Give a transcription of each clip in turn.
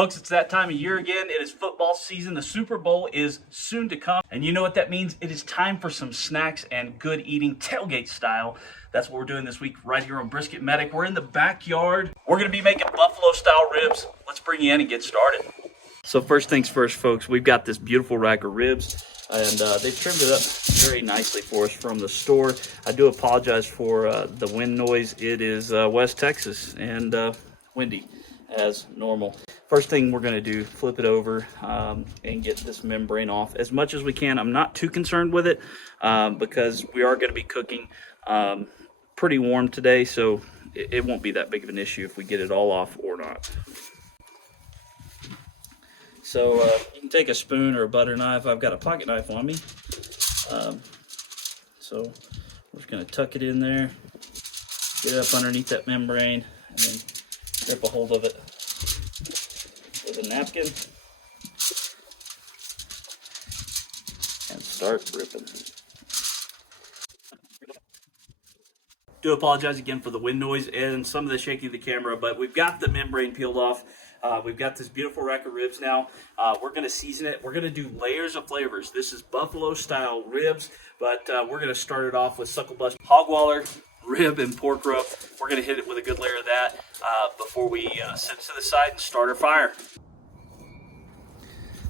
Folks, it's that time of year again. It is football season. The Super Bowl is soon to come. And you know what that means? It is time for some snacks and good eating, tailgate style. That's what we're doing this week right here on Brisket Medic. We're in the backyard. We're going to be making buffalo style ribs. Let's bring you in and get started. So first things first, folks, we've got this beautiful rack of ribs. And they've trimmed it up very nicely for us from the store. I do apologize for the wind noise. It is West Texas and windy as normal. First thing we're going to do, flip it over and get this membrane off as much as we can. I'm not too concerned with it because we are going to be cooking pretty warm today, so it won't be that big of an issue if we get it all off or not. So you can take a spoon or a butter knife. I've got a pocket knife on me. So we're just going to tuck it in there, get it up underneath that membrane, and then grip a hold of it with a napkin and start ripping. Do apologize again for the wind noise and some of the shaking of the camera, but we've got the membrane peeled off. We've got this beautiful rack of ribs now. We're going to season it. We're going to do layers of flavors. This is buffalo style ribs, but we're going to start it off with sucklebust, hog waller, rib, and pork rub. We're going to hit it with a good layer of that before we set it to the side and start our fire.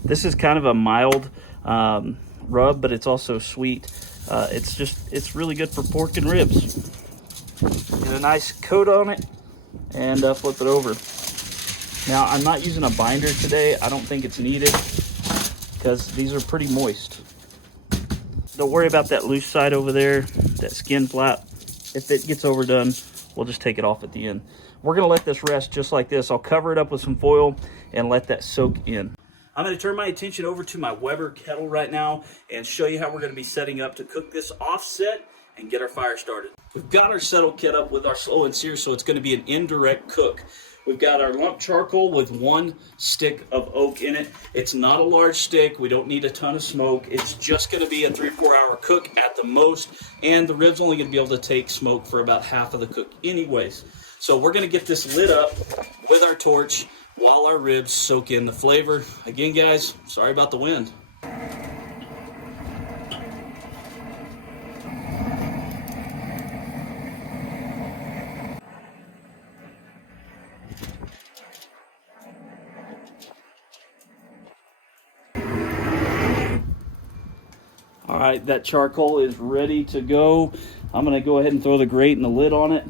This is kind of a mild rub, but it's also sweet. It's really good for pork and ribs. Get a nice coat on it and flip it over. Now, I'm not using a binder today. I don't think it's needed because these are pretty moist. Don't worry about that loose side over there, that skin flap. If it gets overdone, we'll just take it off at the end. We're going to let this rest just like this. I'll cover it up with some foil and let that soak in. I'm going to turn my attention over to my Weber kettle right now and show you how we're going to be setting up to cook this offset and get our fire started. We've got our settle kit up with our slow and sear, so it's going to be an indirect cook. We've got our lump charcoal with 1 stick of oak in it. It's not a large stick. We don't need a ton of smoke. It's just going to be a 3-4 hour cook at the most, and the rib's only going to be able to take smoke for about half of the cook anyways. So we're going to get this lit up with our torch while our ribs soak in the flavor. Again, guys, sorry about the wind. All right, that charcoal is ready to go. I'm going to go ahead and throw the grate and the lid on it.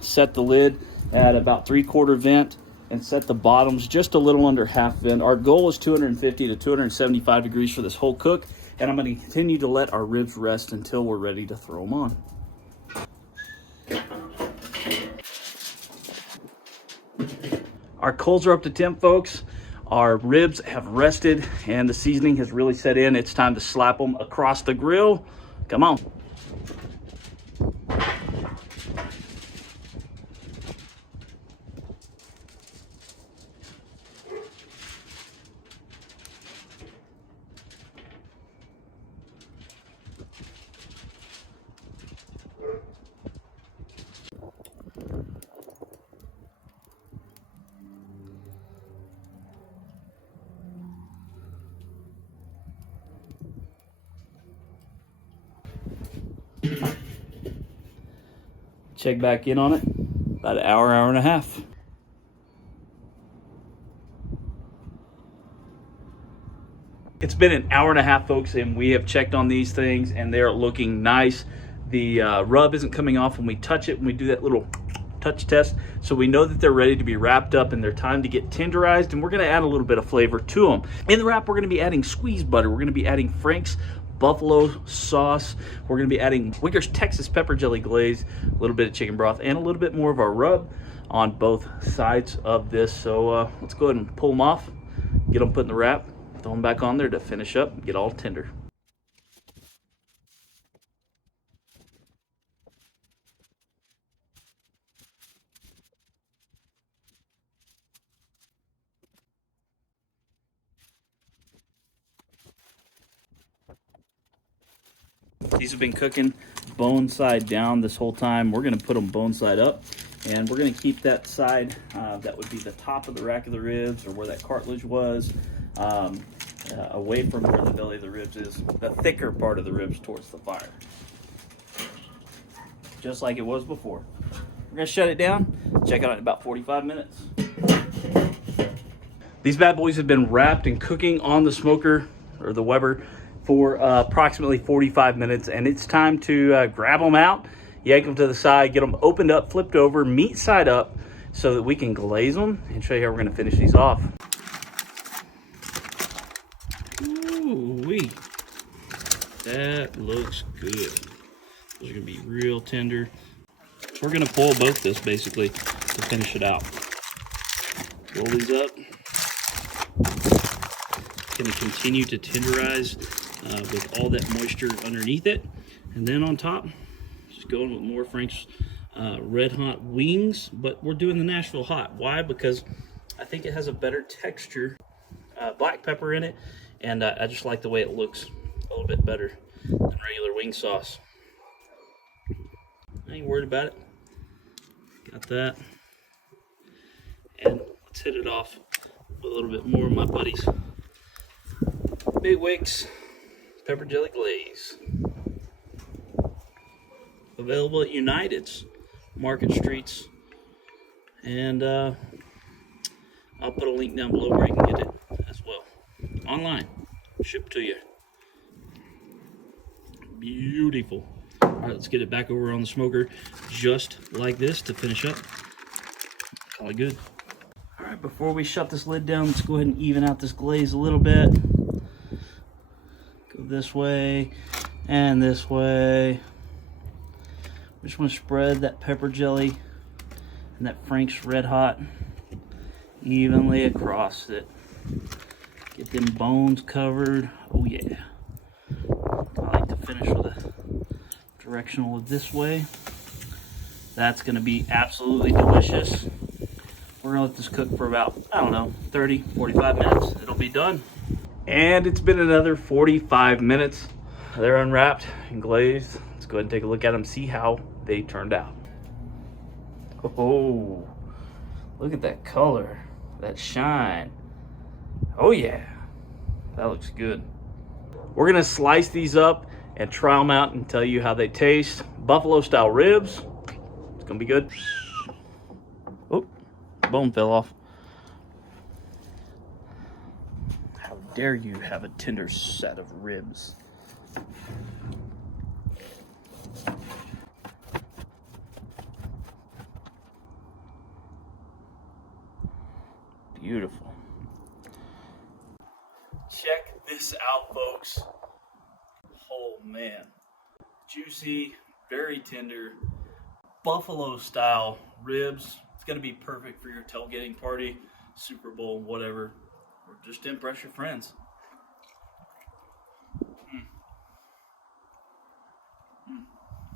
Set the lid at about 3/4 vent and set the bottoms just a little under half vent. Our goal is 250 to 275 degrees for this whole cook, and I'm going to continue to let our ribs rest until we're ready to throw them on. Our coals are up to temp, folks. Our ribs have rested and the seasoning has really set in. It's time to slap them across the grill. Come on. Check back in on it, about an hour, hour and a half. It's been an hour and a half, folks, and we have checked on these things and they're looking nice. The rub isn't coming off when we touch it, when we do that little touch test. So we know that they're ready to be wrapped up and they're time to get tenderized, and we're gonna add a little bit of flavor to them. In the wrap, we're gonna be adding squeezed butter. We're gonna be adding Frank's buffalo sauce. We're going to be adding Wickers Texas pepper jelly glaze, a little bit of chicken broth, and a little bit more of our rub on both sides of this. So let's go ahead and pull them off, get them put in the wrap, throw them back on there to finish up and get all tender. These have been cooking bone side down this whole time. We're going to put them bone side up And we're going to keep that side, that would be the top of the rack of the ribs, or where that cartilage was, away from where the belly of the ribs is, the thicker part of the ribs towards the fire. Just like it was before. We're going to shut it down, check it out in about 45 minutes. These bad boys have been wrapped and cooking on the smoker, or the Weber, for approximately 45 minutes, and it's time to grab them out, yank them to the side, get them opened up, flipped over, meat side up, so that we can glaze them and show you how we're going to finish these off. Ooh-wee. That looks good. Those are going to be real tender. So we're going to pull both this basically to finish it out. Roll these up. Going to continue to tenderize with all that moisture underneath it, and then on top, just going with more Frank's red hot wings. But we're doing the Nashville hot. Why? Because I think it has a better texture, black pepper in it, and I just like the way it looks a little bit better than regular wing sauce. I ain't worried about it. Got that, and let's hit it off with a little bit more of my buddies. Big Wicks pepper jelly glaze. Available at United's, Market Streets, and I'll put a link down below where you can get it as well. Online, shipped to you. Beautiful. All right, let's get it back over on the smoker just like this to finish up. Call it good. All right, before we shut this lid down, let's go ahead and even out this glaze a little bit. Go this way and this way. We just want to spread that pepper jelly and that Frank's Red Hot evenly across it. Get them bones covered. Oh yeah. I like to finish with a directional this way. That's going to be absolutely delicious. We're going to let this cook for about, I don't know, 30, 45 minutes. It'll be done. And it's been another 45 minutes. They're unwrapped and glazed. Let's go ahead and take a look at them, see how they turned out. Oh, look at that color, that shine. Oh yeah, that looks good. We're gonna slice these up and try them out and tell you how they taste. Buffalo style ribs. It's gonna be good. Oh, bone fell off. How dare you have a tender set of ribs. Beautiful. Check this out, folks. Oh man. Juicy, very tender, buffalo style ribs. It's gonna be perfect for your tailgating party, Super Bowl, whatever, or just to impress your friends.